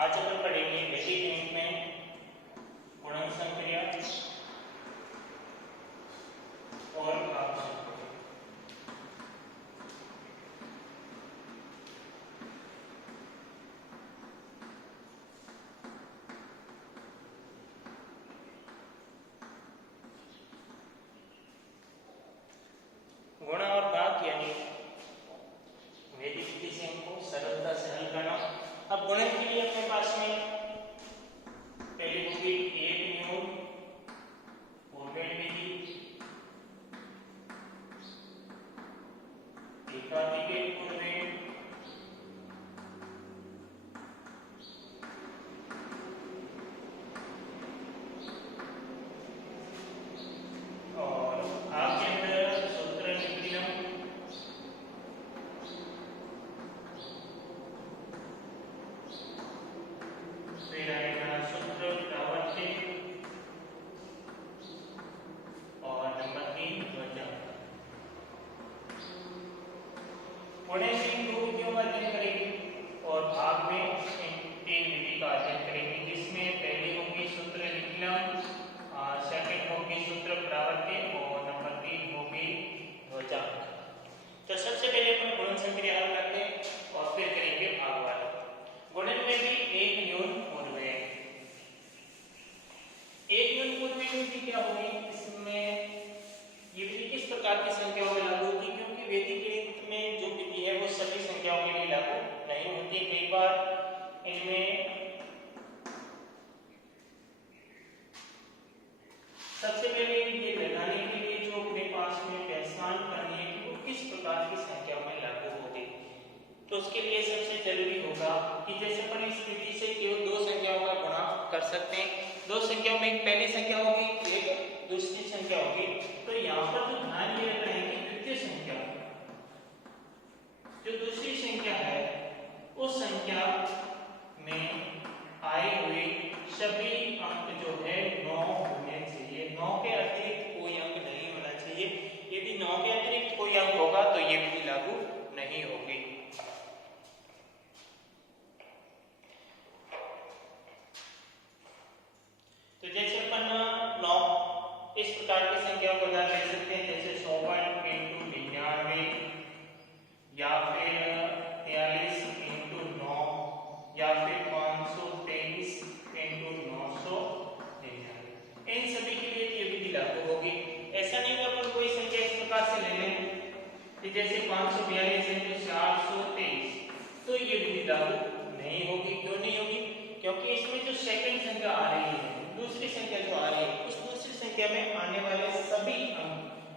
आज अपन पढ़ेंगे वैदिक गणित में गुणन संक्रिया और भाग संक्रिया। गुणा और भाग यानी वैदिक विधि से हमको सरलता से हल करना। अब गुणन के लिए अपने पास में पहली होगी एक नियम पूर्वेण विधि, एकाधिक पूर्वेण, और भाग के अंदर सूत्र निम्न, फिर आएगा सूत्र प्रावर्त्य और नंबर 3 ध्वजांक। गुणन से इन दो विधियों का अध्ययन करेंगे और भाग में इन तीन विधि का अध्ययन करेंगे, जिसमें पहली होगी सूत्र निम्न, सेकंड होगी सूत्र प्रावर्त्य और नंबर 3 होगी ध्वजांक। तो सबसे पहले अपन गुणन संक्रिया हल करते हैं और फिर करेंगे भाग वाला। गुणन में भी एक न्यून पूर्वेण। एक न्यून पूर्वेण विधि क्या होगी? इसमें ये विधि किस प्रकार की संख्याओं में लागू होगी? क्योंकि वैदिक गणित में जो विधि है वो सभी संख्याओं के लिए लागू नहीं होती। कई बार इनमें सबसे पहले ये लगाने के लिए जो अपने पास में पहचान करनी है कि वो किस प्रकार की संख्याओं में लागू होगी, तो उसके लिए सबसे जरूरी होगा कि जैसे अपन इस विधि से केवल दो संख्याओं का गुणा कर सकते हैं। दो संख्याओं में एक पहली संख्या होगी, एक दूसरी संख्या होगी। तो यहाँ पर जो ध्यान ये रखना है कि द्वितीय संख्या, जो दूसरी संख्या है, उस संख्या में आए हुए सभी अंक जो है 9 होने चाहिए। 9 के अतिरिक्त कोई अंक नहीं होना चाहिए। यदि 9 के अतिरिक्त कोई अंक होगा तो ये विधि लागू नहीं होगी। तो जैसे अपन 9 इस प्रकार की संख्या को उदाहरण ले सकते हैं, जैसे 100 into 99 या फिर 43 into 9 या फिर 523 into 999। इन सभी के लिए ये विधि लागू होगी। ऐसा नहीं कि अपन कोई संख्या इस प्रकार से ले लें कि जैसे 542 into 423, तो ये विधि लागू नहीं होगी। क्यों नहीं होगी? क्योंकि इसमें जो सेकंड संख्या आ रही है, दूसरी संख्या जो आ रही है, उस दूसरी संख्या में आने वाले सभी अंक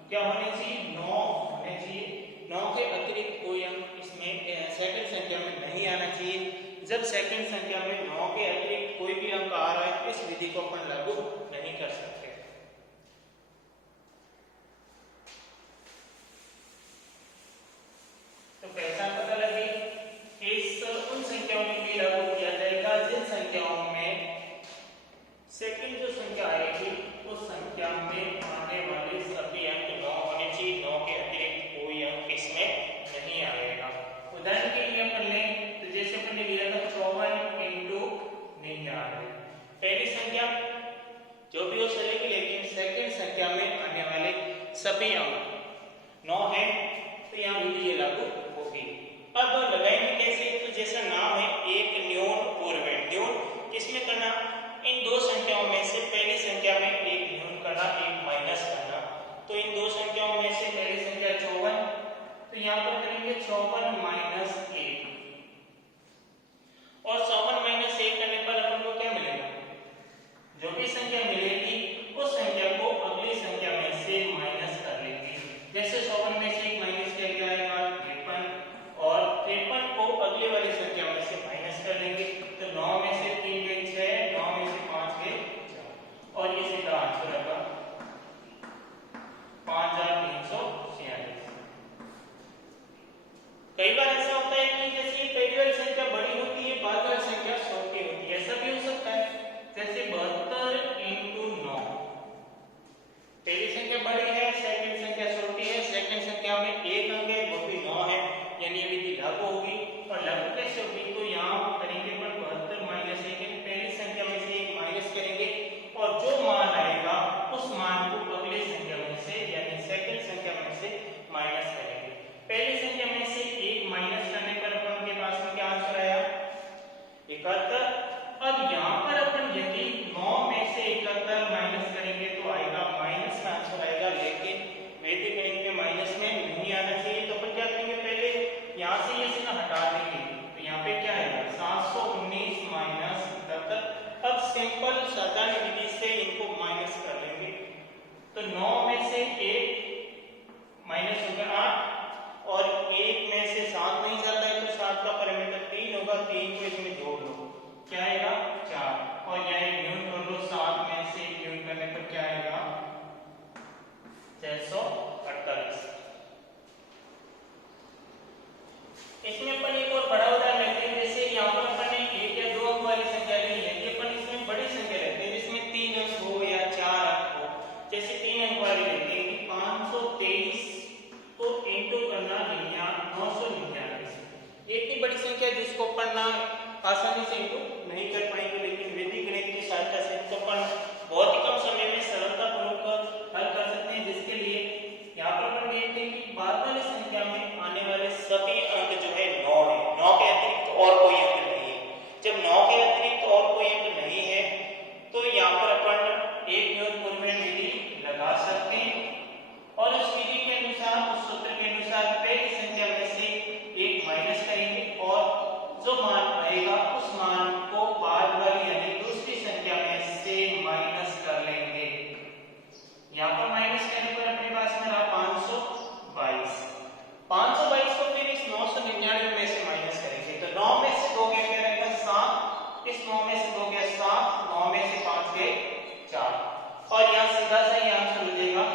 क्या होने चाहिए? 9 होने चाहिए। 9 के अतिरिक्त कोई अंक इसमें सेकंड संख्या में नहीं आना चाहिए। जब सेकंड संख्या में 9 के अतिरिक्त कोई भी अंक आ रहा है, इस विधि को अपन लागू नहीं कर सकते। तो पहचान पता लगी, इस उन संख्याओं के लिए लागू किया जाएगा जिन संख्याओं में सेकंड जो संख्या आएगी उस संख्या में आने वाले सभी अंक 9 होने चाहिए। 9 के अतिरिक्त कोई अंक इसमें नहीं आएगा। उदाहरण के लिए अपन लें तो जैसे अपन ने लिया था 54 into 99। पहली संख्या जो भी हो चलेगी, लेकिन सेकंड संख्या में आने वाले सभी अंक 9 है, तो यहाँ विधि ये लागू होगी। अब लगाएंगे कैसे? तो जैसा नाम है एक न्यून पूर्वेण। न्यून किसमें करना? इन दो संख्याओं में से पहली संख्या में एक न्यून करना, एक माइनस करना। तो इन दो संख्याओं में से पहली संख्या 54, तो यहाँ पर करेंगे 54 माइनस 1, और 54 माइनस 1 करने पर अपन को क्या मिलेगा? जो भी संख्या मिलेगी उस संख्या को अगली संख्या में से माइनस कर लेंगे। जैसे 54 में से एक माइनस किया जाएगा 53, और 53 को अगले वाली संख्या में से माइनस कर लेंगे। तो 9 71। अब यहाँ पर अपन यदि 9 में से 71 माइनस करेंगे तो आएगा माइनस में आंसर आएगा, लेकिन वैदिक गणित में माइनस में नहीं आना चाहिए। तो अपन क्या करेंगे, पहले यहाँ से ये चिन्ह हटा देंगे। तो यहाँ पे क्या आएगा 719 माइनस 71। अब सिंपल साधारण विधि से इनको माइनस कर लेंगे। तो 9 में से 1 माइनस होगा 8 और 1 में से 7 नहीं जाता है तो 7 का पैरामीटर 3 होगा। 3 को इसमें जोड़ लो, क्या आएगा 4 और यहाँ न्यून कर लो। 7 में से न्यून करने पर क्या आएगा 648। इसमें अपन एक और बड़ा उदाहरण लेते हैं। जैसे यहाँ पर अपन ने 1 या 2 अंक वाली संख्या ली है, यदि अपन इसमें बड़ी संख्या लेते हैं जिसमें 3 अंक हो या 4 अंक हो, जैसे 3 अंक वाली लेते हैं कि 523 को इंटू करना 999 से। एक ही बड़ी संख्या जिसको अपन आसानी से इंटू नहीं कर पाएंगे, लेकिन वैदिक गणित की सहायता से इसको अपन बहुत ही कम समय में सरलतापूर्वक हल कर सकते हैं। जिसके लिए यहाँ पर अपन देखते हैं कि बाद वाली संख्या में आने वाले सभी अंक जो है 9 है। 9 के अतिरिक्त और कोई अंक नहीं है। जब 9 के अतिरिक्त और कोई अंक नहीं है तो यहाँ पर अपन एक न्यूनपूर्वण विधि लगा सकते हैं और उस विधि के अनुसार, उस सूत्र के अनुसार पहली संख्या में से एक माइनस करेंगे और जो मान आएगा उस मान को बाद वाली यानी दूसरी संख्या में से माइनस कर लेंगे। यहाँ पर माइनस करने पर अपने पास में रहा 522। 522 को फिर इस 999 में से माइनस करेंगे तो 9 में से 2 गया क्या रहेगा 7, इस 9 में से 2 गया 7, 9 में से 5 गए 4 और यहाँ सीधा सा ही आंसर हो जाएगा।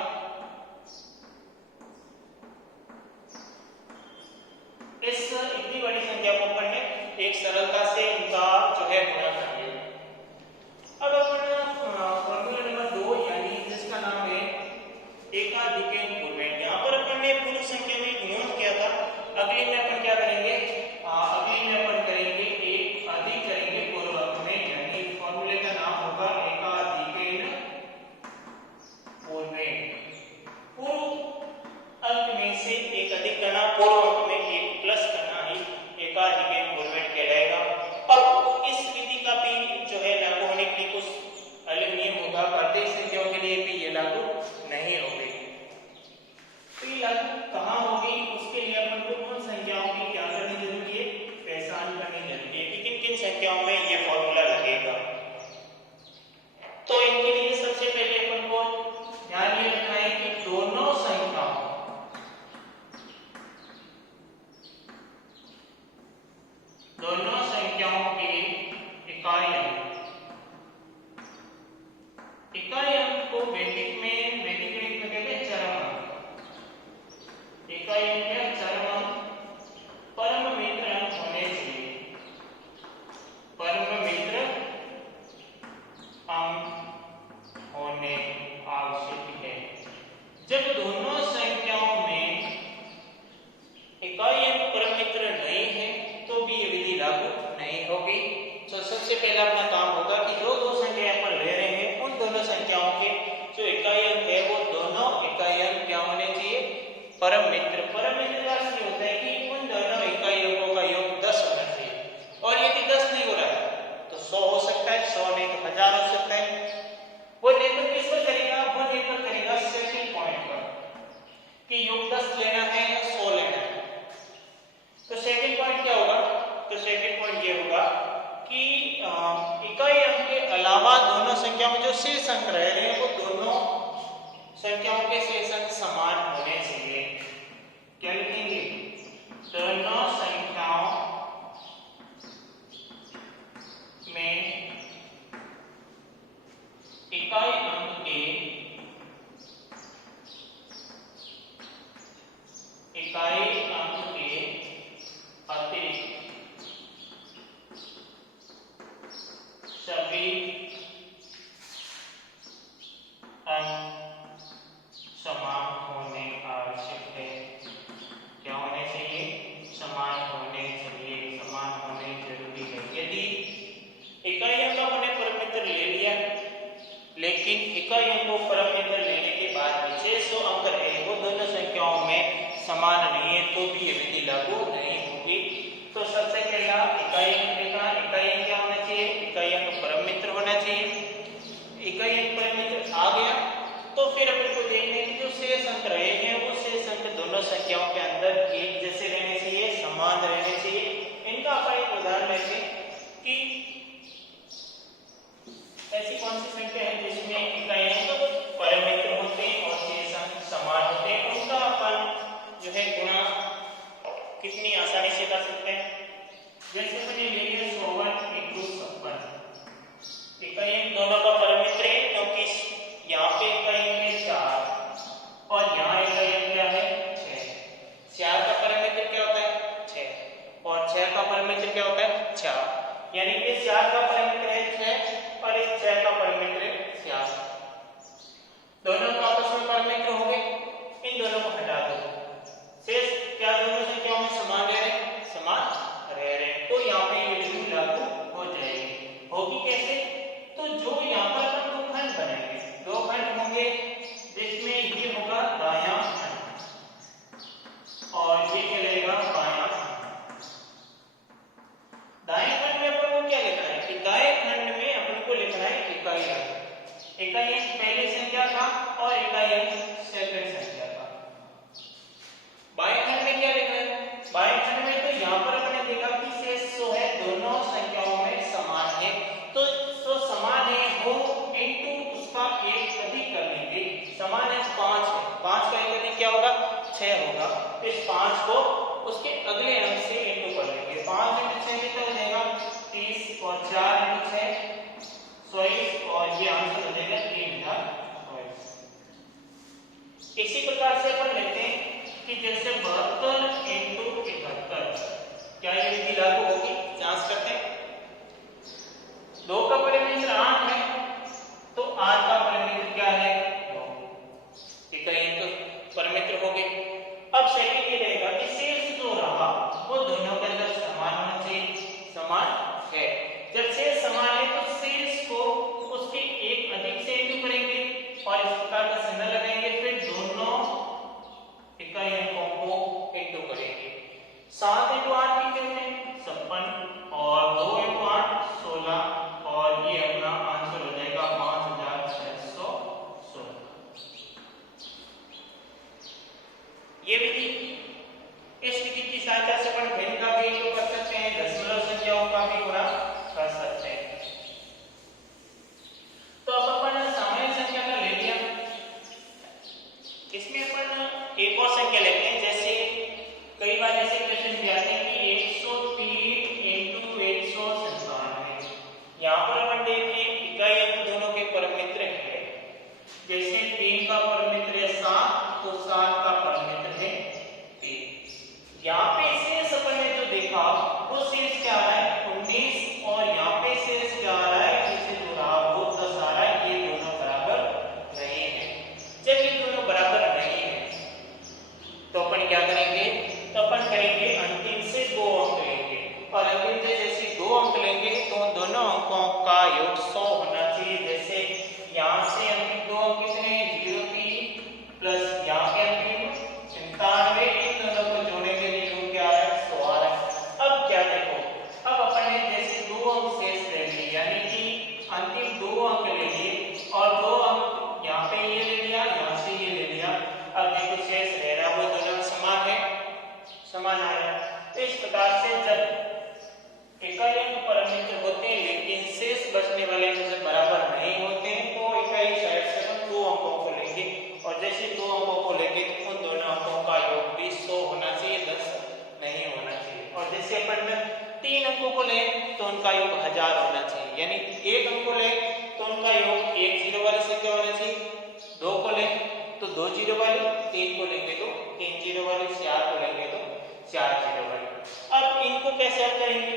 इस इतनी बड़ी संख्या को अपन ने एक सरलता से इनका जो है गुणा कर लिया। अब अपन फॉर्मूला नंबर 2 यानी जिसका नाम है एकाधिक पूर्णांक, यहाँ पर अपन ने पूरी संख्या में गुणन किया था। अगली में अपन क्या करेंगे, अगली में अपन करेंगे एक अधिक करेंगे पूर्णांक में, यानी फॉर्मूले का नाम होगा एकाधिक पूर्णांक। पूर्व अंक में से एक अधिक करना, पूर्व अंक में एक प्लस करना ही एकाधिक पूर्णांक कहलाएगा। अब इस विधि का भी जो है लागू होने के लिए कुछ अलग नियम होगा, प्रत्येक संख्याओं के लिए भी ये लागू नहीं होगी। तो ये लागू कहाँ होगी, उसके लिए अपन को उन संख्याओं की क्या करनी जरूरी है, पहचान करनी जरूरी है कि किन किन संख्याओं में ये फॉर्मूला लगेगा। तो इनके लिए सबसे पहले अपन को ध्यान ये रखना है कि दोनों संख्याओं के इकाई अंक को वैदिक गणित में कहते हैं चरम अंक। इकाई अंक है चरम अंक, परम मित्र अंक होने चाहिए। परम मित्र अंक होने आवश्यक है। जब दोनों संख्याओं में इकाई अंक परम मित्र नहीं है तो भी ये विधि लागू नहीं होगी। तो सबसे पहला अपना काम होगा कि जो दो संख्या पर ले रहे हैं उन दोनों संख्याओं के जो इकाई अंक है वो दोनों इकाई अंक क्या होने चाहिए, परम मित्र। परम मित्र का अर्थ होता है कि उन दोनों इकाई अंकों का योग 10 होना चाहिए और यदि 10 नहीं हो रहा है तो 100 हो सकता है, 100 नहीं तो 1000 हो सकता है। वो निर्भर किस पर करेगा, वो निर्भर करेगा सेटिंग पॉइंट पर कि योग 10 लेना है या 100 लेना है। तो सेटिंग पॉइंट क्या होगा, तो सेटिंग पॉइंट ये होगा कि इकाई अंक के अलावा दोनों संख्या में जो शेष अंक रह रहे हैं वो दोनों संख्याओं के शेष अंक समान होने चाहिए। क्या लिखेंगे, दोनों संख्याओं में इकाई अंक के अतिरिक्त सभी अंक समान होने आवश्यक है। क्या होने चाहिए, समान होने चाहिए, समान होने जरूरी है। यदि इकाई अंक अपने परम मित्र ले लिया लेकिन इकाई अंक को परम मित्र लेने के बाद भी 600 अंक रहे वो दोनों संख्याओं में समान नहीं है तो भी ये विधि लागू नहीं होगी। तो सबसे पहला इकाई अंक देखा, इकाई अंक क्या ऐसी कौन सी संख्या है जिसमें इकाइयां परमित्र होते हैं और शेष अंक समान होते हैं, उनका अपन जो है गुणा कितनी आसानी से कर सकते हैं। जैसे मैंने ले लिया 100 into 56, इकाइयां दोनों का परमित्र है क्योंकि यहाँ पे इकाइयां है 4 और यहाँ इकाइयां क्या है 6। 4 का परमित्र क्या होता है 6 और 6 का परमित्र क्या होता है 4, यानी कि 4 का परमित्र है 6 और इस 6 का परमित्र है 4। दोनों का आपस में परमित्र हो गए, इन दोनों को हटा दो, शेष क्या दोनों संख्याओं में समान रह रहे हैं, समान रह रहे हैं, तो यहाँ पे ये रूल लागू हो जाएगी। होगी कैसे, तो जो यहाँ पर अपन दो खंड बनाएंगे, दो खंड होंगे जिसमें ये होगा दायां और ये चलेगा बायां। दाएं खंड में अपन को क्या लिखना है कि दाएं खंड में अपन को लिखना है इकाई अंक, इकाई अंक पहली संख्या का और इकाई अंक सेकंड संख्या का। बाएं खंड में क्या लिखना है, बाएं खंड में तो यहाँ पर हमने देखा कि शेष जो है दोनों संख्याओं में समान है, तो समान है वो इनटू उसका एक अधिक कर लेंगे। समान है 5 है, 5 का एक अधिक क्या होगा 6 होगा, इस 5 को उसके अगले अंक से इनटू कर लेंगे। 5 into 6 कितना हो जाएगा 30 और 4 into 6 24 और ये आंसर हो जाएगा 3024। इसी प्रकार से अपन लेते हैं कि जैसे 72 into 71, क्या ये विधि लागू होगी, जांच करते हैं। 2 का परिमित्र 8 है तो 8 का परिमित्र क्या है 9, इकाई तो परमित्र हो गए। अब सेकंड ये रहेगा कि शेष जो रहा वो दोनों के अंदर समान होना चाहिए, समान है। जब शेष समान है तो शेष को उसके एक अधिक से इंटू करेंगे और इस प्रकार का चिन्ह लगाएंगे, फिर दोनों इकाई अंकों को इंटू करेंगे। 7 into 8 कितने होते हैं 56 और 2 into 8 16 और ये अपना आंसर हो जाएगा 5616। ये विधि, इस विधि की सहायता से अपन भिन्न का भी इंटू कर सकते हैं, दशमलव संख्याओं का भी गुणा कर सकते हैं। तो अब अपन सामान्य संख्या का ले लिया, इसमें अपन एक और संख्या लेते हैं। जैसे कई बार ऐसे क्वेश्चन भी आते हैं कि 103 into 197, यहाँ पर अपन देखिए इकाई अंक दोनों के परमित्र है। जैसे 3 का परमित्र है 7 तो 7 का परमित्र है 3। यहाँ पे शेष अपन ने जो देखा वो शेष क्या आ रहा है 19 और यहाँ पे शेष क्या आ रहा है जिसे जो रहा वो 10 आ रहा है। ये दोनों बराबर नहीं है। जब ये दोनों बराबर नहीं है तो अपन क्या करेंगे, तो अपन करेंगे अंतिम से 2 अंक लेंगे और अंतिम से जैसे 2 अंक लेंगे तो उन दोनों अंकों का योग 100 होना चाहिए। जैसे यहाँ से अंतिम 2 अंक कितने 03 प्लस यहाँ के अंतिम 97, इन दोनों को जोड़ेंगे तो योग क्या आ रहा है 100 आ रहा है। अब क्या देखो, अब अपन ने जैसे 2 अंक शेष ले लिए, यानी कि अंतिम 2 अंक ले लिए और 2 अंक यहाँ पे ये ले लिया, यहाँ से ये ले लिया। अब देखो शेष रह रहा वो दोनों समान है, समान आया। तो इस प्रकार से जब इकाई अंक परमित्र होते हैं लेकिन शेष बचने वाले अंक बराबर नहीं होते हैं तो इकाई साइड से हम 2 अंकों को लेंगे और जैसे 2 अंकों को लेंगे तो उन दोनों अंकों का योग भी 100 होना चाहिए, 10 नहीं होना चाहिए। और जैसे अपन 3 अंकों को लें तो उनका योग 1000 होना चाहिए, यानी 1 अंक को लें तो उनका योग 1 जीरो वाली संख्या होना चाहिए, 2 को लें तो 2 जीरो वाली, 3 को लेंगे तो 3 जीरो वाली, 4 को लेंगे तो 4 जीरो वाली। अब इनको कैसे हल करेंगे,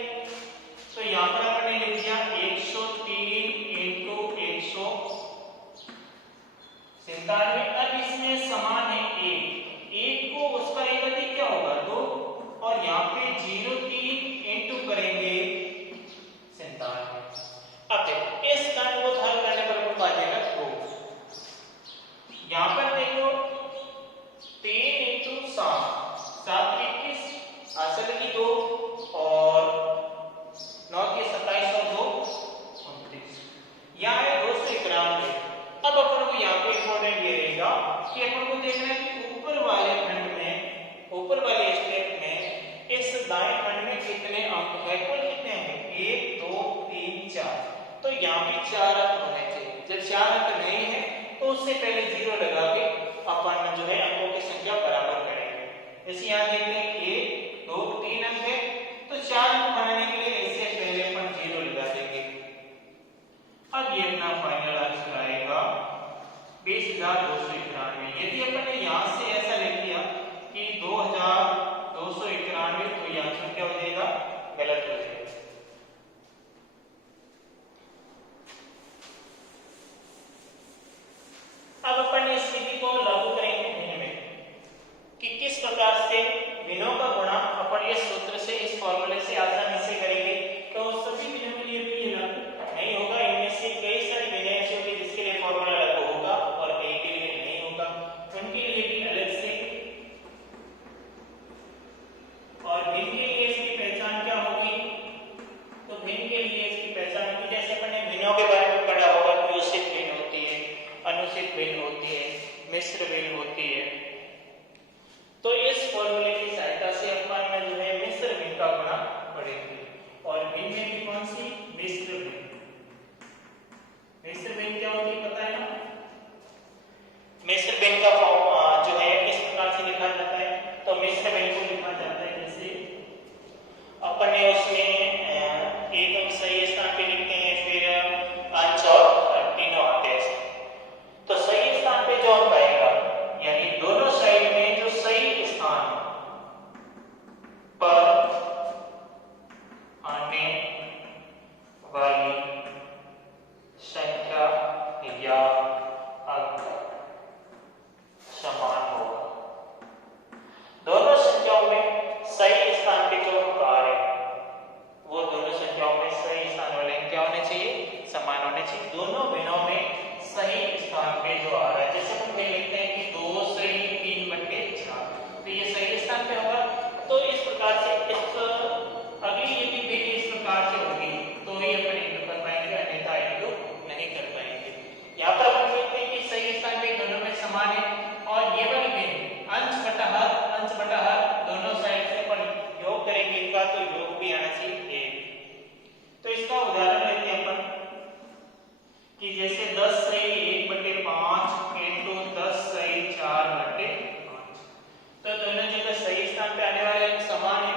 तो यहाँ पर हमने लिख दिया 103 into 197। अब इसमें समान है 1 को उसका एक अधिक क्या होगा 2 और यहाँ पे 03 इंटू करेंगे 97। अब देखो इस खंड को हल करने पर हमको आ जाएगा 2। यहाँ पर देखो 3 into 7, 7 21 असल की 2 और 9 के 27 और 2 यहाँ भी 4 अंक होने चाहिए। जब 4 अंक नहीं है तो उससे पहले 0 लगा के अपन जो है अंकों की संख्या बराबर करेंगे। जैसे यहाँ देखते हैं 1 2 3 अंक है तो 4 अंक बनाने के लिए इससे पहले अपन 0 लगा देंगे। अब ये अपना फाइनल आंसर आएगा 20,291। यदि अपन ने यहाँ से ऐसा लिख दिया कि 2,291 तो ये आंसर क्या हो जाएगा, गलत हो जाएगा। अब अपन इस विधि को लागू करेंगे भिन्न में कि किस प्रकार से भिन्नों का गुणा अपन इस सूत्र से इस फॉर्मूले से आसानी से करेंगे। तो सभी भिन्नों के लिए भी ये लागू नहीं होगा। इनमें से कई सारी भिन्नें ऐसी होगी जिसके लिए फॉर्मूला लागू होगा और कई के लिए नहीं होगा, उनके लिए भी अलग से। और भिन्न के लिए इसकी पहचान क्या होगी, तो भिन्न के लिए इसकी पहचान होगी जैसे अपन ने भिन्नों के बारे में पढ़ा होगा कि उचित भिन्न होती है, अनुचित भिन्न होती है, मिश्र भिन्न होती है। तो इस फॉर्मूले की सहायता से अपन जो है मिश्र भिन्न का गुणा पढ़ेंगे। और भिन्न में भी कौन सी, मिश्र भिन्न। मिश्र भिन्न क्या होती है पता है ना। मिश्र भिन्न का फॉर्म जो है किस प्रकार से लिखा जाता है, तो मिश्र भिन्न को लिखा जाता है जैसे अपन ने उसमें एक अंक सही स्थान पे लिखते हैं, फिर अंश और तीनों आते हैं। तो सही स्थान पे जो अंक आएगा यानी दोनों साइड में जो सही स्थान पर आने वाली संख्या या अंक समान होगा। दोनों संख्याओं में सही स्थान पे जो अंक आ रहे हैं वो दोनों संख्याओं में सही स्थान वाले अंक क्या होने चाहिए, समान होने चाहिए। दोनों भिन्नों में सही स्थान पे जो आ रहा है, जैसे हम लिखते हैं कि 2 सही 3/4 तो ये सही स्थान पे होगा। तो इस प्रकार से इस अगली यदि भिन्न इस प्रकार से होगी तो ही अपन इंटू कर पाएंगे, अन्यथा इंटू नहीं कर पाएंगे। यहाँ पर हम देखते हैं कि सही स्थान पे दोनों में समान है और ये वाली भिन्न अंश बटा हर दोनों साइड से अपन योग करेंगे इनका, तो योग भी आना चाहिए 1। तो इसका उदाहरण लेते हैं अपन कि जैसे 10 सही 1/5 इंटू 10 सही 4/5। तो दोनों जगह सही स्थान पे आने वाले अंक समान है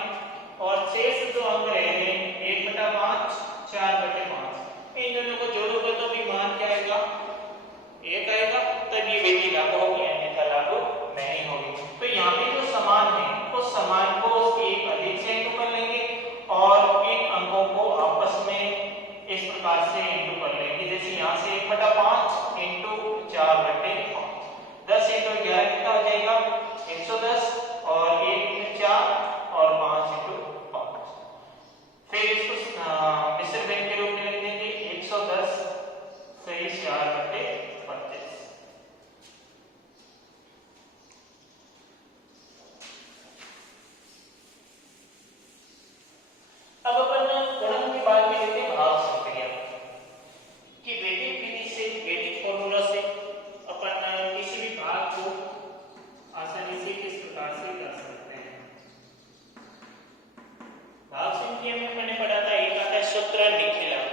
और शेष जो अंक रह रहे हैं 1/5 4/5 इन दोनों को जोड़ोगे तो भी मान क्या आएगा, 1 आएगा। तब ये विधि लागू होगी, अन्यथा लागू नहीं होगी। तो यहाँ पे जो समान है उस समान को उसके एक अधिक से इंटू कर लेंगे और इन अंकों को आपस में इस प्रकार से इंटू कर लेंगे। जैसे यहाँ से 1/5 इंटू 4/5 10 इंटू 11 कितना हो जाएगा 110 और 1 इंटू 4 और 5 इंटू 5। फिर इसको मिश्र भिन्न के रूप में लिख देंगे 110 सही 4/25। अब अपन गुणन के बाद में लेते हैं भाग संक्रिया कि वैदिक विधि से, वैदिक फॉर्मूला से अपन किसी भी भाग को आसानी से किस प्रकार से कर सकते हैं। भाग संक्रिया में मैंने पढ़ा था एक आता है सूत्र निखिलन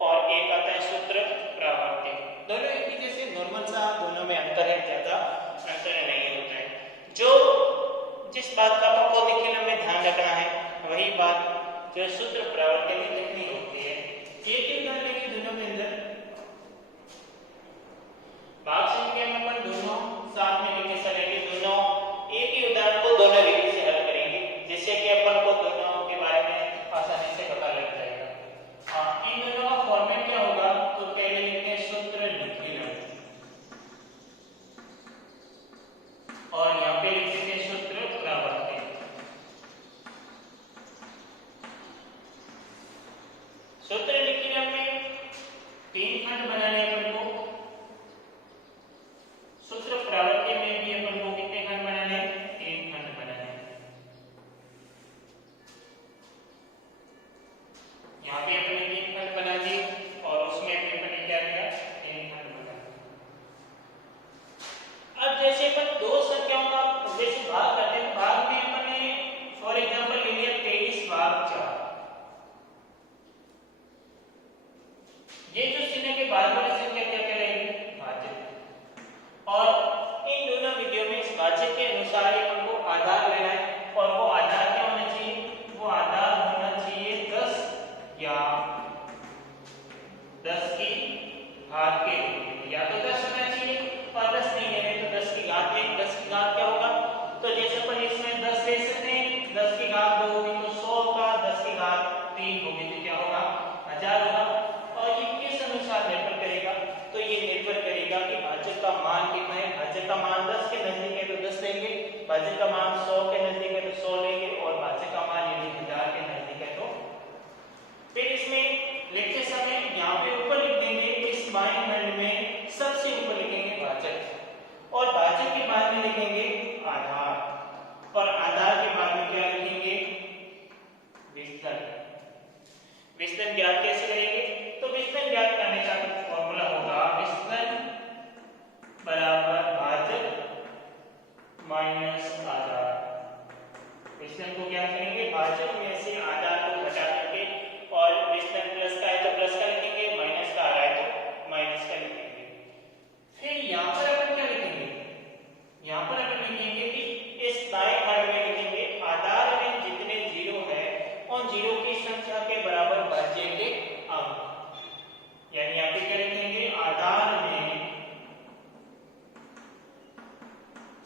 और एक आता है सूत्र प्रावर्त्य। दोनों एक ही जैसे नॉर्मल सा, दोनों में अंतर है, ज्यादा अंतर नहीं होता है। जो जिस बात का आपको निखिलन में ध्यान रखना है वही बात जो सूत्र प्रावर्त्य में लिखनी होती है। एक ही कर लेंगे दोनों के अंदर। भाग संख्या में अपन दोनों साथ में लेके चलेंगे, दोनों एक ही उदाहरण को दोनों विधि से हल करेंगे जिससे कि अपन को दोनों के बारे में आसानी से पता लग जाएगा। इन दोनों का फॉर्मेट क्या होगा, तो पहले लिखते हैं सूत्र निखिलन और यहाँ पे लिखते हैं सूत्र प्रावर्त्य। सूत्र निखिलन में 3 खंड बनाने अपन को, सूत्र प्रावर्त्य में भी अपन को कितने खंड बनाने हैं, 3 खंड बनाने हैं। यहाँ पे अपने 3 खंड बना दिए और उसमें भी अपने क्या किया, 3 खंड बना। अब जैसे अपन दो संख्याओं का जैसे भाग करते हैं, भाग में अपने फॉर एग्जांपल ले लिया 23/4 ये जो चिन्ह के बाद वाली संख्या क्या कहलाएगी? भाज्य। और इन दोनों विधियों में इस भाज्य के अनुसार अपन को आधार लेना है, और वो आधार क्या होना चाहिए? वो आधार होना चाहिए 10 या 10 की घात के रूप में, या तो 10 होना चाहिए और 10 नहीं लेने तो 10 की घात में। 10 की घात क्या होगा? तो जैसे अपन इसमें 10 ले सकते हैं, 10 की घात 2 होगी तो 100 होगा, 10 की घात 3 होगी तो क्या होगा? 1000 होगा। और ये किस अनुसार निर्भर करेगा? तो ये निर्भर करेगा कि भाजक का मान कितना है। भाजक का मान 10 के नजदीक है तो 10 लेंगे, भाजक का मान 100 के नजदीक है तो 100 लेंगे, और भाजक का मान यदि 1000 के नजदीक है तो फिर इसमें लिखते समय यहाँ पे ऊपर लिख देंगे, इस बाएं खंड में सबसे ऊपर लिखेंगे भाजक, और भाजक के बाद में लिखेंगे आधार, और आधार के बाद में क्या लिखेंगे? विस्तार। विस्तार ज्ञात कैसे करेंगे? तो विस्तार ज्ञात करने का फॉर्मूला होगा विस्तार बराबर भाजक माइनस आधार। विस्तार को क्या करेंगे? भाजक में से आधार को घटा करके, और विस्तार प्लस का है तो प्लस का लिखेंगे, माइनस का आ रहा है तो माइनस का लिखेंगे। फिर यहाँ पर अपन क्या लिखेंगे? यहाँ पर अपन लिखेंगे कि इस दाएं खंड में लिखेंगे आधार में जितने जीरो है उन जीरो की संख्या के बराबर भाज्य के अंक, यानी यहाँ पे क्या लिखेंगे? आधार में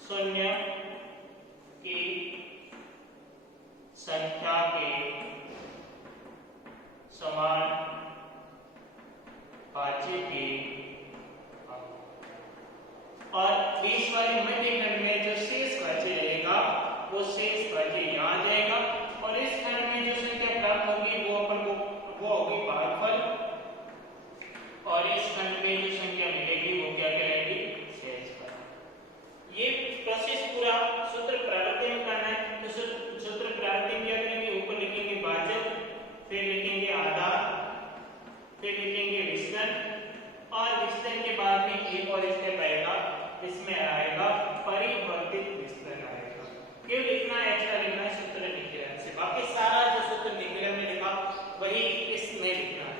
शून्य की संख्या के समान भाज्य के अंक, और बीच वाले मध्य खंड में जो शेष भाज्य रहेगा वो शेष भाज्य यहाँ जाएगा, और इस खंड में जो संख्या प्राप्त होगी वो अपन को वो होगी भागफल, और इस खंड में जो संख्या मिलेगी वो क्या कहलाएगी? शेषफल। ये प्रोसेस पूरा सूत्र प्रारंभ में करना है, तो सूत्र प्रारंभ में क्या करेंगे? ऊपर लिखेंगे भाजक, फिर लिखेंगे आधार, फिर लिखेंगे विस्तार, और विस्तार के बाद में एक और स्टेप आएगा, इसमें आएगा परिवर्तित विस्तार आएगा। क्यों लिखना है? एक्स्ट्रा लिखना है सूत्र निग्रह से, बाकी सारा जो सूत्र निग्रह में लिखा वही इसमें लिखना है।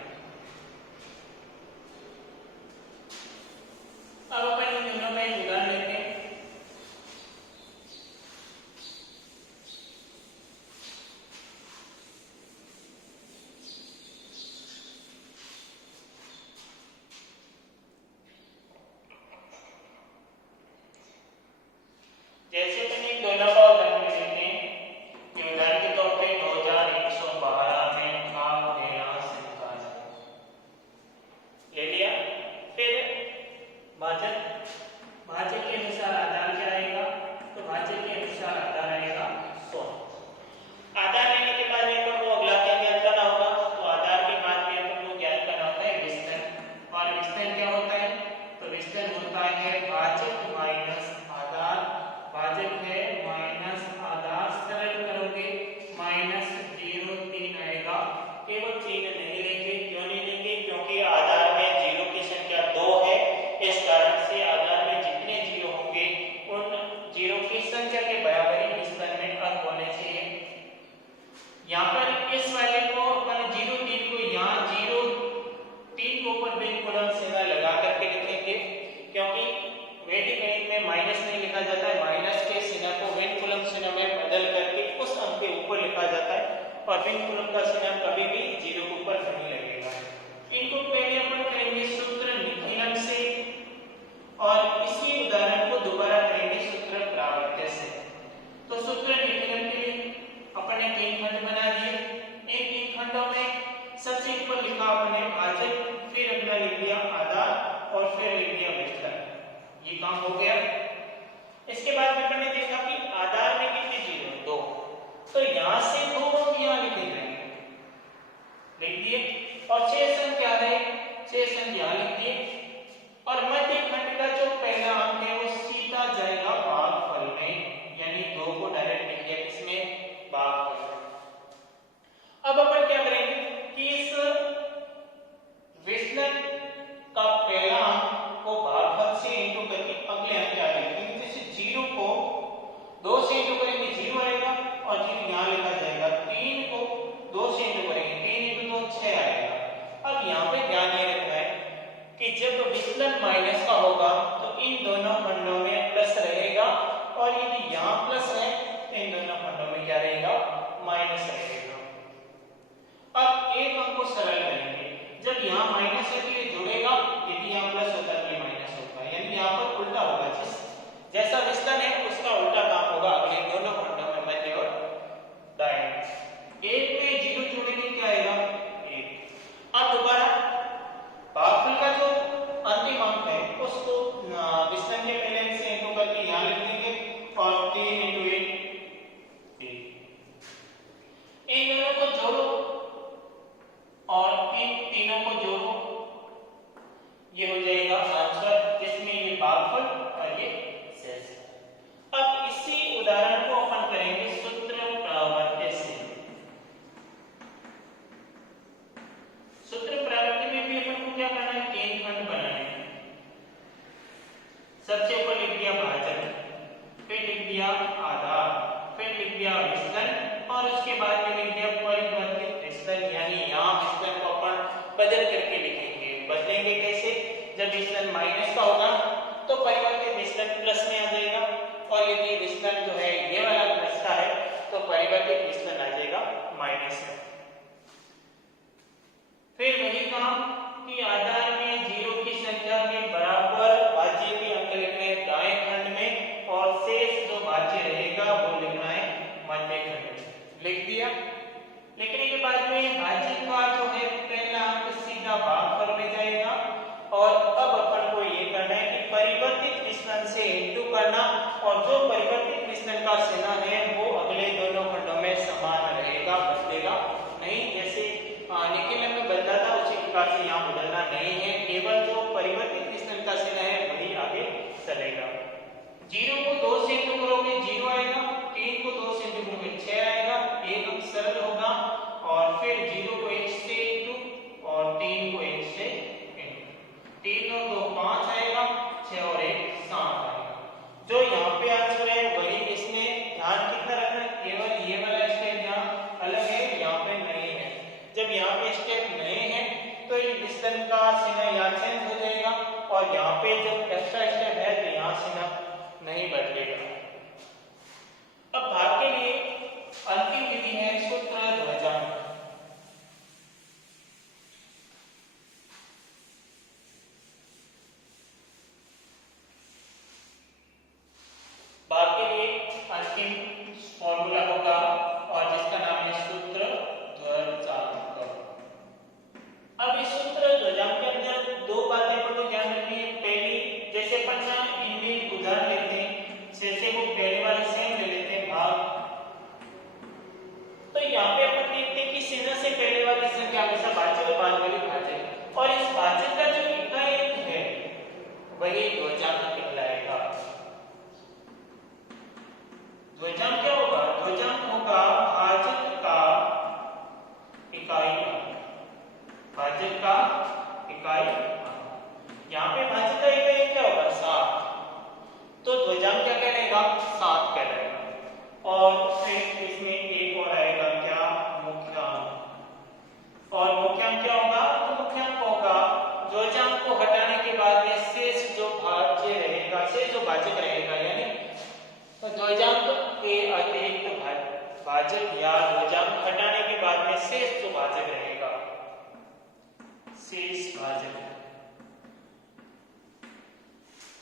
अब अपन इन दोनों में एक उदाहरण लेते हैं। जैसे अपन एक दोनों का उदाहरण लेते हैं कि उदाहरण के तौर पे 2112 में भाग देना स्वीकार ले लिया। फिर भाजक के अनुसार आधार क्या आएगा? तो भाजक के अनुसार आधार आएगा 100। आधार लेने के बाद में वो अगला क्या ज्ञात करना होगा? तो आधार के बाद में अपन को ज्ञात करना होता है विस्तार, और विस्तार क्या होता है? तो विस्तार होता है भाजक माइनस आधार। भाजक है माइनस आधार, सरल करोगे माइनस 0 3 आएगा। केवल चिन्ह नहीं लेंगे, क्यों नहीं लेंगे? क्योंकि आधार में जीरो की संख्या 2 है, इस कारण से आधार में जितने जीरो होंगे उन जीरो की संख्या के बराबर ही विस्तार में अंक होने चाहिए। यहाँ पर इस वाले को अपन 0 3 को यहाँ 0 3 को ऊपर बिन कोलन चिन्ह लगा करके लिखेंगे, क्योंकि वैदिक गणित में माइनस नहीं लिखा जाता है, माइनस के चिन्ह को बिन कोलन चिन्ह में बदल करके उस अंक के ऊपर लिखा जाता है, और बिन कोलन का चिन्ह कभी भी 0 के ऊपर नहीं लगेगा। इनको पहले अपन करेंगे सूत्र निखिलन से, और इसी उदाहरण को दोबारा करेंगे सूत्र प्रावर्त्य से। तो सूत्र निखिलन के लिए अपन ने 3 खंड बना दिए। इन 3 खंडों में सबसे ऊपर लिखा अपने भाजक, फिर अपना लिख दिया आधार, और फिर लिख दिया विस्तार। ये काम हो गया। इसके बाद में अपन ने देखा कि आधार में कितने जीरो? 2, तो यहां से 2 अंक यहां लिखे जाएंगे, लिख दिए, और 6 अंक क्या रहे? 6 अंक यहां लिख दिए, और मध्य खंड का जो पहला अंक है वो सीधा जाएगा भागफल में, यानी 2 को डायरेक्ट लिख दिया इसमें भागफल। अब अपन क्या करेंगे कि इस विचलन का पहला अंक को भागफल से इंटू करके अगले अंक क्या लिखेंगे? जैसे 0 को 2 से इंटू करेंगे 0 आएगा, और 0 यहाँ लिखा जाएगा। 3 को 2 से इंटू करेंगे, 3 इंटू 2 6 आएगा। अब यहाँ पे ध्यान ये रखना है कि जब विचलन माइनस का होगा तो इन दोनों खंडों में प्लस रहेगा, और यदि यहाँ प्लस है तो इन दोनों खंडों में क्या रहेगा, माइनस रहेगा। अब एक अंक को सरल करेंगे, जब यहाँ माइनस है तो ये जुड़ेगा, यदि यहाँ प्लस होता है तो ये माइनस होगा, यानी यहाँ पर उल्टा होगा, जैसा विचलन है उसका उल्टा काम होगा अगले दोनों खंडों में, मध्य और दाएं। एक में जीरो जोड़ेंगे क्या आएगा, एक। अब दोबारा भागफल का जो अंतिम अंक है उसको विचलन के पहले से इनको करके यहाँ लिख देंगे, और 3 × 1 इन दोनों को जोड़ो और इन तीनों को जोड़ो, ये हो जाएगा आंसर, जिसमें ये भागफल और ये शेष। अब इसी उदाहरण को अपन करेंगे सूत्र प्रावर्त्य से। सूत्र प्रावर्त्य में भी अपन को क्या करना है, 3 खंड बनाने हैं। सबसे ऊपर लिख दिया भाजक, फिर लिख दिया आधार, फिर लिख दिया विचलन, और उसके बाद में लिख दिया परिवर्तित विचलन, यानी यहाँ विचलन को अपन बदल करके लिखेंगे। बदलेंगे कैसे, जब विचलन माइनस का होगा तो परिवर्तित विचलन प्लस में आ जाएगा, और यदि विचलन जो है ये वाला प्लस का है तो परिवर्तित विचलन आ जाएगा माइनस में। फिर वही काम कि आधार में जीरो की संख्या के बराबर भाज्य के अंक लिखने हैं दाएं खंड में, और शेष जो भाज्य रहेगा वो लिखना है मध्य खंड में। लिख दिया, लिखने के बाद में भाज्य का जो है पहला अंक सीधा भागफल में जाएगा, और अब अपन को ये करना है कि परिवर्तित विचलन से इंटू करना, और जो परिवर्तित विचलन का चिन्ह है वो अगले दोनों खंडों में समान रहेगा, बदलेगा नहीं। जैसे निकिलन में बदला था उसी प्रकार से यहाँ बदलना नहीं है, केवल जो परिवर्तित विचलन का चिन्ह है वही आगे चलेगा। 0 को 2 से इंटू करोगे 0 आएगा, 3 को 2 से इंटू करोगे 6 आएगा, एक अंक सरल होगा, और फिर 0 को 1 से इंटू और 3 को 1 से इंटू, 3 और 2 5 आएगा, 6 और 1 7 आएगा। जो यहाँ पे आंसर है वही, इसमें ध्यान कितना रखना है, केवल ये वाला स्टेप यहाँ अलग है, यहाँ पे नहीं है। जब यहाँ पे स्टेप नहीं है तो ये विचलन का चिन्ह यहाँ चेंज हो जाएगा, और यहाँ पे जब एक्स्ट्रा स्टेप है तो यहाँ चिन्ह नहीं बदलेगा। अब भाग के लिए अंतिम विधि है सूत्र ध्वजांक। भाग के लिए अंतिम फॉर्मूला होगा, और जिसका नाम है सूत्र ध्वजांक। अब इस सूत्र ध्वजांक के अंदर दो बातें आपको ध्यान रखनी है। पहली, जैसे अपन इनमें उदाहरण लेते हैं, जैसे वो पहले वाले सेम ले लेते हैं भाग, तो यहाँ पे अपन देखते हैं कि चिन्ह से पहले वाली संख्या हमेशा भाज्य और बाद वाली भाज्य, और इस भाज्य का जो इकाई अंक है वही ध्वजांक कहलाएगा। ध्वजांक क्या होगा, ध्वजांक होगा भाजक का इकाई अंक, भाजक का इकाई अंक। यहाँ पे भाजक का इकाई क्या होगा, 7, तो ध्वजांक क्या कहलाएगा, 7 कहलाएगा। और फिर इसमें एक और आएगा क्या, मुख्यांक। और मुख्यांक क्या होगा, तो मुख्यांक होगा ध्वजांक को हटाने के बाद में शेष जो भाज्य रहेगा, शेष जो भाजक रहेगा, यानी तो ध्वजांक के अतिरिक्त भाजक या ध्वजांक हटाने के बाद में शेष जो भाजक रहेगा, शेष भाजक।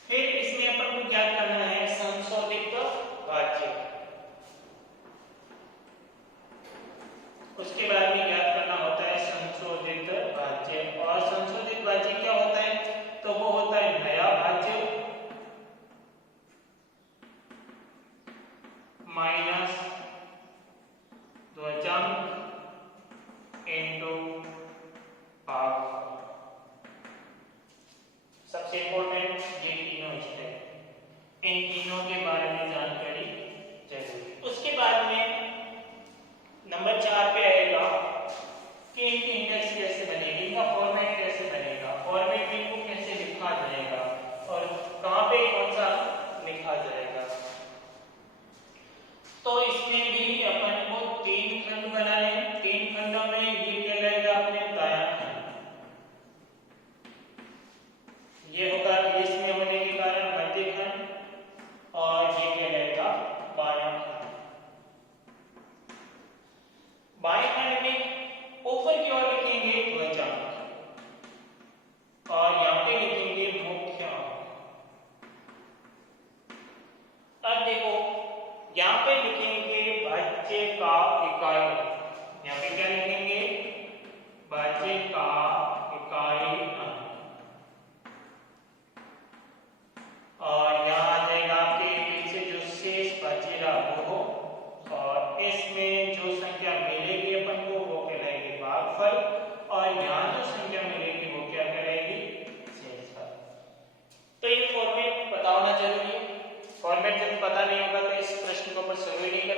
फिर इसमें अपन को ज्ञात करना है संशोधित भाज्य, उसके बाद में ज्ञात करना होता है संशोधित भाज्य। और संशोधित भाज्य क्या होता है, तो वो होता है नया भाज्य माइनस ध्वजांक इनटू भागफल। सबसे इंपॉर्टेंट ये तीनों स्टेप, इन तीनों के बारे में जानकारी जरूरी। उसके बाद में नंबर 4 पे आएगा कि इनकी इंडेक्स कैसे बनेगी, इनका फॉर्मेट कैसे बनेगा, फॉर्मेट में इनको कैसे लिखा जाएगा, और कहाँ पे कौन सा लिखा जाएगा। तो इसमें भी अपन को 3 खंड बनाने हैं। 3 खंडों में ये कहलाएगा अपने दायां खंड,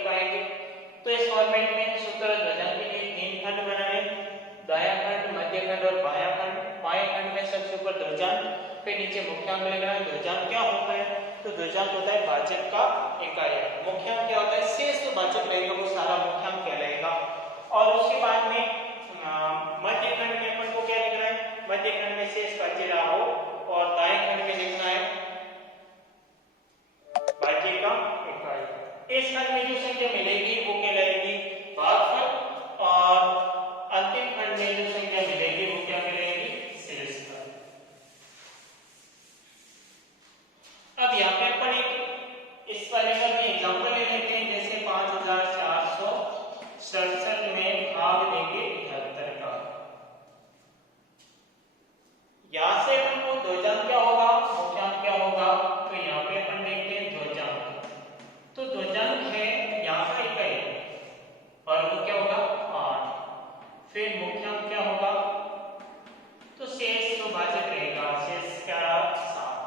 पाएंगे। तो इस फॉर्मेट में सूत्र ध्वजांक के लिए 3 खंड बनाए, दायां खंड, मध्य खंड और बायां खंड। बाएं खंड में सबसे ऊपर ध्वजांक, फिर नीचे मुख्यांक लिखना है। ध्वजांक क्या होता है? तो ध्वजांक होता है भाजक का इकाई। मुख्यांक क्या होता है? शेष जो भाजक रहेगा वो सारा मुख्यांक कहलाएगा। और उसके बाद में मध्य खंड में अपन को क्या लिखना है? मध्य खंड में शेष भाज्य रहा हो और दाएं खंड में लिखना है भाज्य का इकाई। इस खंड में जो संख्या मिलेगी वो कहलाएगी भागफल और अंतिम खंड में जो संख्या मिलेगी वो क्या कहलाएगी? शेषफल। अब यहाँ पे अपन एक इस वाले का एग्जांपल ले लेते हैं, जैसे 5467 में भाग देंगे 78 का। यहां से हमको ध्वजांक क्या होगा, मुख्यांक क्या होगा? तो यहाँ पे अपन देखते हैं ध्वजांक। तो ध्वजांक है यहाँ का इकाई और वो क्या होगा? 8। फिर मुख्यांक क्या होगा? तो शेष जो भाजक रहेगा, शेष क्या? 7।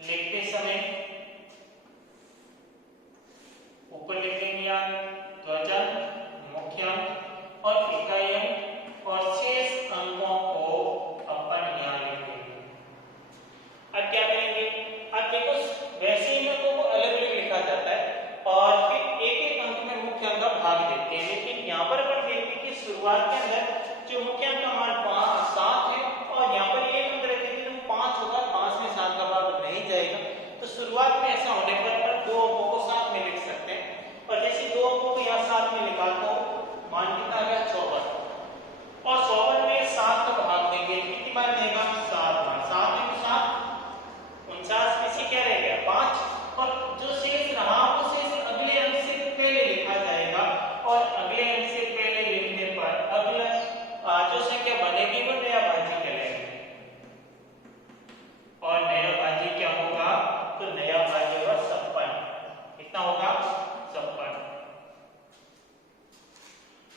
लिखते समय ऊपर लिखेंगे यार ध्वजांक, मुख्यांक और इकाई अंक और शेष अंकों को अपन यहाँ लिखेंगे। अब क्या करेंगे? अब देखो वैसे ही अंकों को अलग अलग लिखा जाता है और फिर एक एक अंक में मुख्यांक का भाग देते हैं, लेकिन यहाँ पर अपन देखते हैं कि शुरुआत के अंदर जो मुख्यांक का मान 7 है और यहाँ पर एक अंक रखेंगे तो 5 होगा, 5 में 7 का भाग नहीं जाएगा। तो शुरुआत में ऐसा होने पर अपन दो अंकों को साथ में लिख सकते हैं और जैसे दो अंकों को यहाँ साथ में निकालता हूँ, मान कितना आ गया? 54 और 54 में 7 का भाग देंगे, कितनी बार देगा? 7 बार। 7 में 7 49 में से क्या रह गया? 5 और जो शेष रहा वो शेष अगले अंक से पहले लिखा जाएगा और अगले अंक से पहले लिखने पर अगला जो संख्या बनेगी वो नया भाज्य कहलाएगी। और नया भाज्य क्या होगा? तो नया भाज्य होगा 56। कितना होगा? 56।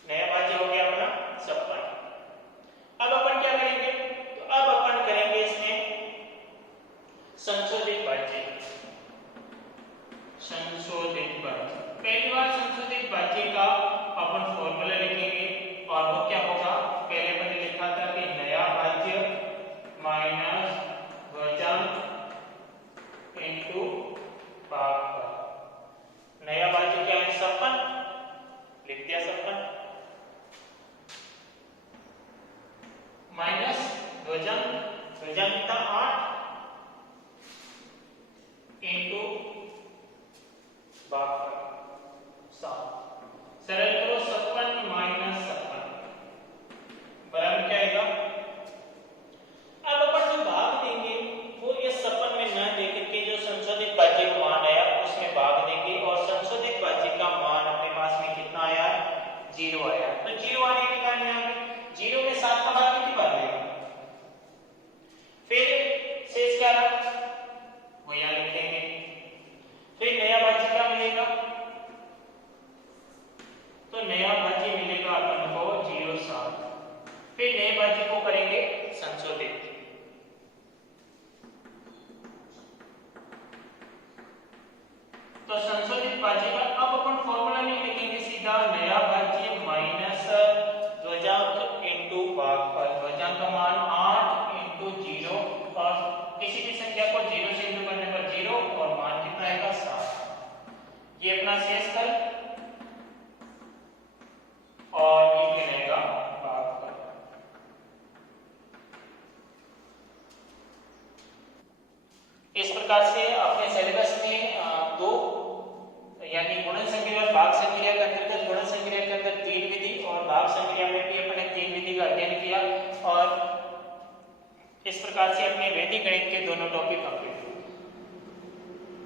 नया भाज्य हो गया अपना 56। अब अपन क्या करेंगे? तो अब अपन करेंगे इसमें संशोधित भाज्य। संशोधित भाज्य, पहली बार संशोधित भाज्य का अपन फॉर्मूला लिखेंगे और वो क्या होगा? पहले मैंने लिखा था कि नया भाज्य माइनस ध्वजांक इनटू भागफल। नया भाज्य क्या है? 56, लिख दिया 56 माइनस ध्वजांक, ध्वजांक कितना? 8 इनटू भागफल 7। सरल करो, 56 माइनस 56 बराबर क्या आएगा? अब अपन जो भाग देंगे वो ये 56 में न देकर के जो संशोधित भाज्य का मान आया उसमें भाग देंगे और संशोधित भाज्य का मान अपने पास में कितना आया? 0 आया। तो 0 आने के कारण यहाँ पे 0 में 7 का भाग कितनी बार देगा? फिर शेष क्या रहा वो यहाँ लिखेंगे। फिर नया भाज्य क्या मिलेगा? तो नया भाज्य मिलेगा अपन को 0.7। फिर नए भाज्य को करेंगे संशोधित। तो संशोधित भाज्य का अब अपन फॉर्मूला नहीं लिखेंगे, सीधा नया भाज्य माइनस ध्वजांक इनटू भागफल। ध्वजांक का मान 8 इनटू 0 और किसी भी संख्या को 0 से इंटू करने पर 0 और मान कितना आएगा? 7। ये अपना शेषफल और ये कहलाएगा भागफल। इस प्रकार से अपने सिलेबस में दो यानी गुणन संक्रिया और भाग संक्रिया के अंतर्गत गुणन संक्रिया के अंदर 3 विधि और भाग संक्रिया में भी अपने 3 विधि का अध्ययन किया और इस प्रकार से अपने वैदिक गणित के दोनों टॉपिक कंप्लीट हुए।